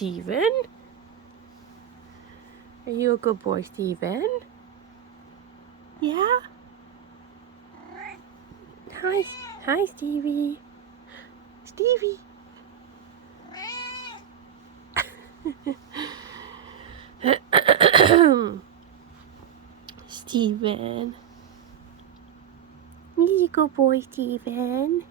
Steven? Are you a good boy, Steven? Yeah? Hi, Stevie. Stevie. Steven. You good boy, Steven.